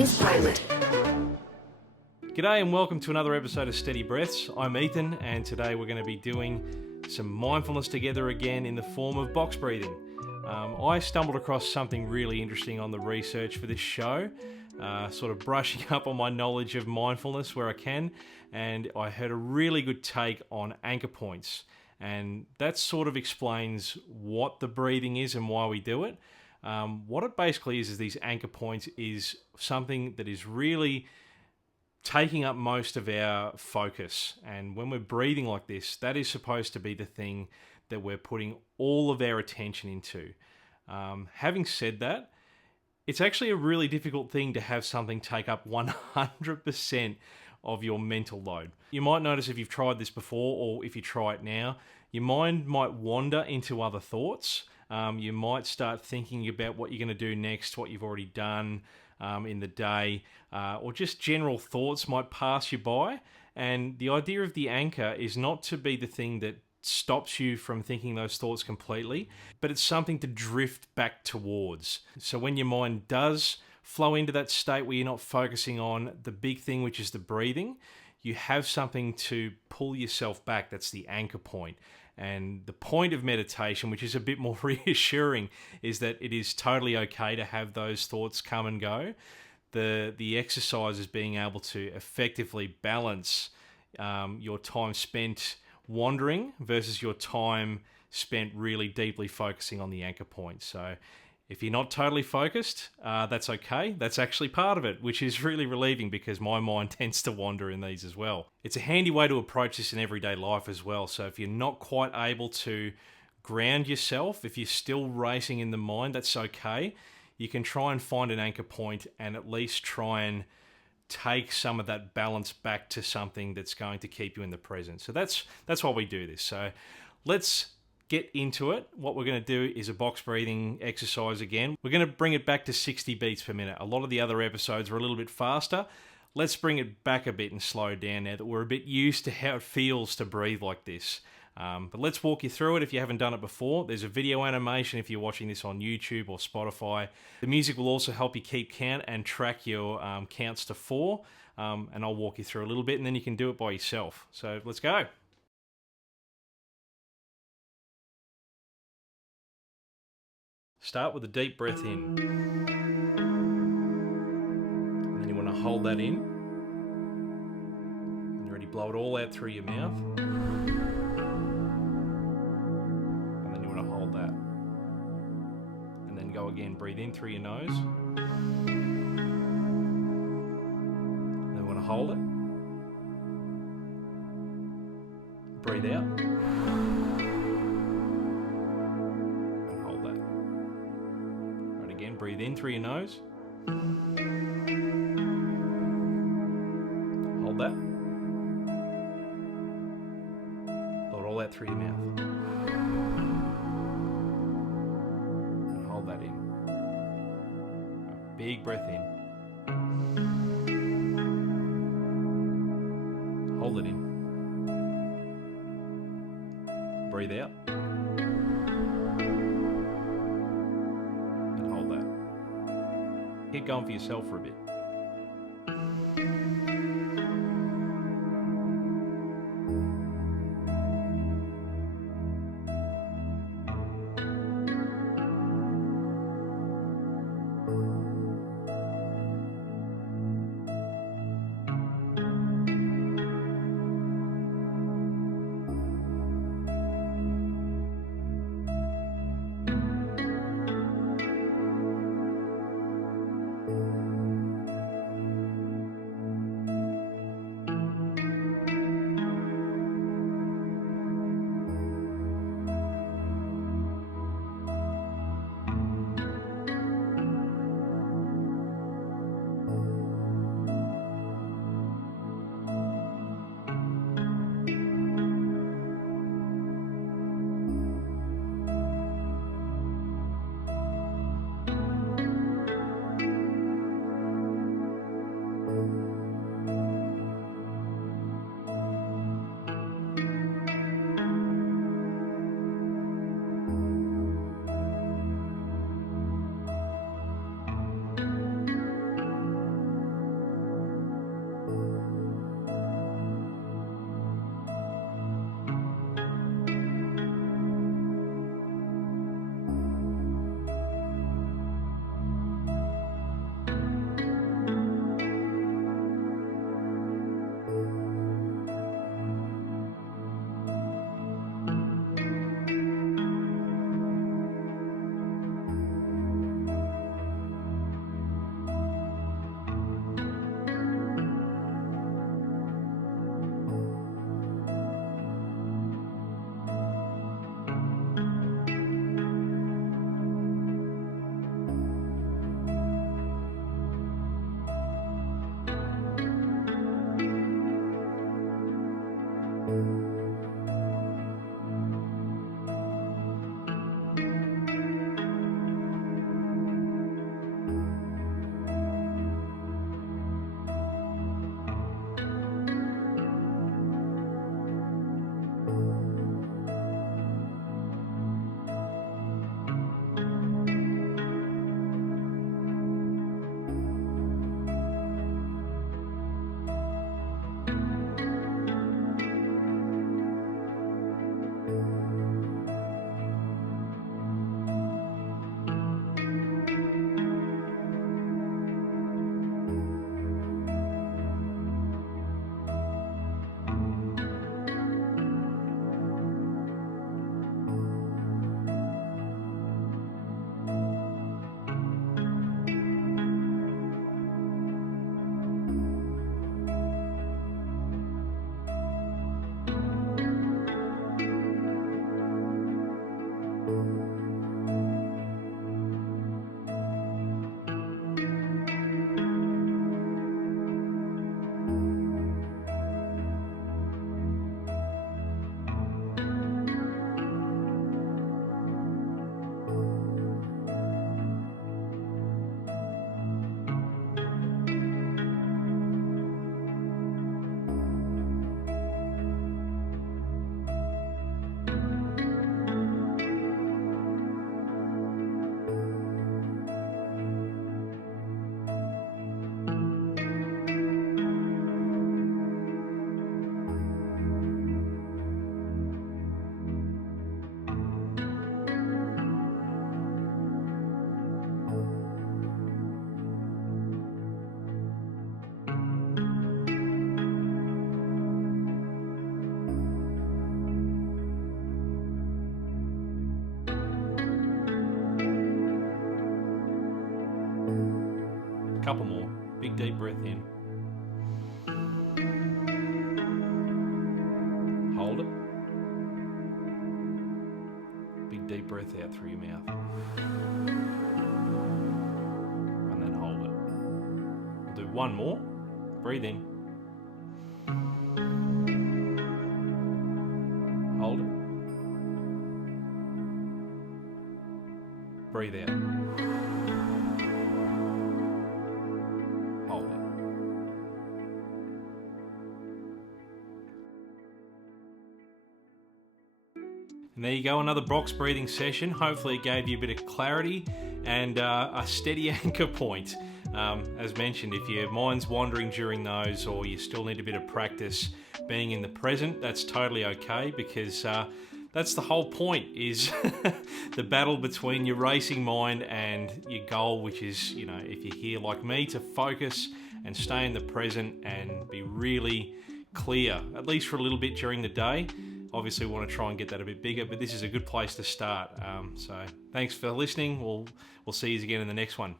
Family's Pilot. G'day and welcome to another episode of Steady Breaths. I'm Ethan and today we're going to be doing some mindfulness together again in the form of box breathing. I stumbled across something really interesting on the research for this show, sort of brushing up on my knowledge of mindfulness where I can, and I heard a really good take on anchor points. And that sort of explains what the breathing is and why we do it. What it basically is these anchor points is something that is really taking up most of our focus. And when we're breathing like this, that is supposed to be the thing that we're putting all of our attention into. Having said that, it's actually a really difficult thing to have something take up 100% of your mental load. You might notice if you've tried this before or if you try it now, your mind might wander into other thoughts. You might start thinking about what you're going to do next, what you've already done in the day, or just general thoughts might pass you by. And the idea of the anchor is not to be the thing that stops you from thinking those thoughts completely, but it's something to drift back towards. So when your mind does flow into that state where you're not focusing on the big thing, which is the breathing, you have something to pull yourself back. That's the anchor point. And the point of meditation, which is a bit more reassuring, is that it is totally okay to have those thoughts come and go. The exercise is being able to effectively balance your time spent wandering versus your time spent really deeply focusing on the anchor point. So if you're not totally focused, that's okay. That's actually part of it, which is really relieving because my mind tends to wander in these as well. It's a handy way to approach this in everyday life as well. So if you're not quite able to ground yourself, if you're still racing in the mind, that's okay. You can try and find an anchor point and at least try and take some of that balance back to something that's going to keep you in the present. So that's why we do this. So let's get into it. What we're going to do is a box breathing exercise again. We're going to bring it back to 60 beats per minute. A lot of the other episodes were a little bit faster. Let's bring it back a bit and slow down now that we're a bit used to how it feels to breathe like this. But let's walk you through it if you haven't done it before. There's a video animation if you're watching this on YouTube or Spotify. The music will also help you keep count and track your counts to 4. And I'll walk you through a little bit and then you can do it by yourself. So let's go. Start with a deep breath in. And then you want to hold that in. And you're ready to blow it all out through your mouth. And then you want to hold that. And then go again. Breathe in through your nose. And then you want to hold it. Breathe out. Again, breathe in through your nose. Hold that. Blow it all out through your mouth. And hold that in. A big breath in. Hold it in. Breathe out. Get going for yourself for a bit. A couple more. Big deep breath in. Hold it. Big deep breath out through your mouth. And then hold it. We'll do one more. Breathe in. Hold it. Breathe out. Hold it. And there you go, another box breathing session. Hopefully it gave you a bit of clarity and a steady anchor point. As mentioned, if your mind's wandering during those or you still need a bit of practice being in the present, that's totally okay, because that's the whole point, is the battle between your racing mind and your goal, which is, you know, if you're here like me, to focus and stay in the present and be really clear, at least for a little bit during the day. Obviously, we want to try and get that a bit bigger, but this is a good place to start. So thanks for listening. We'll see you again in the next one.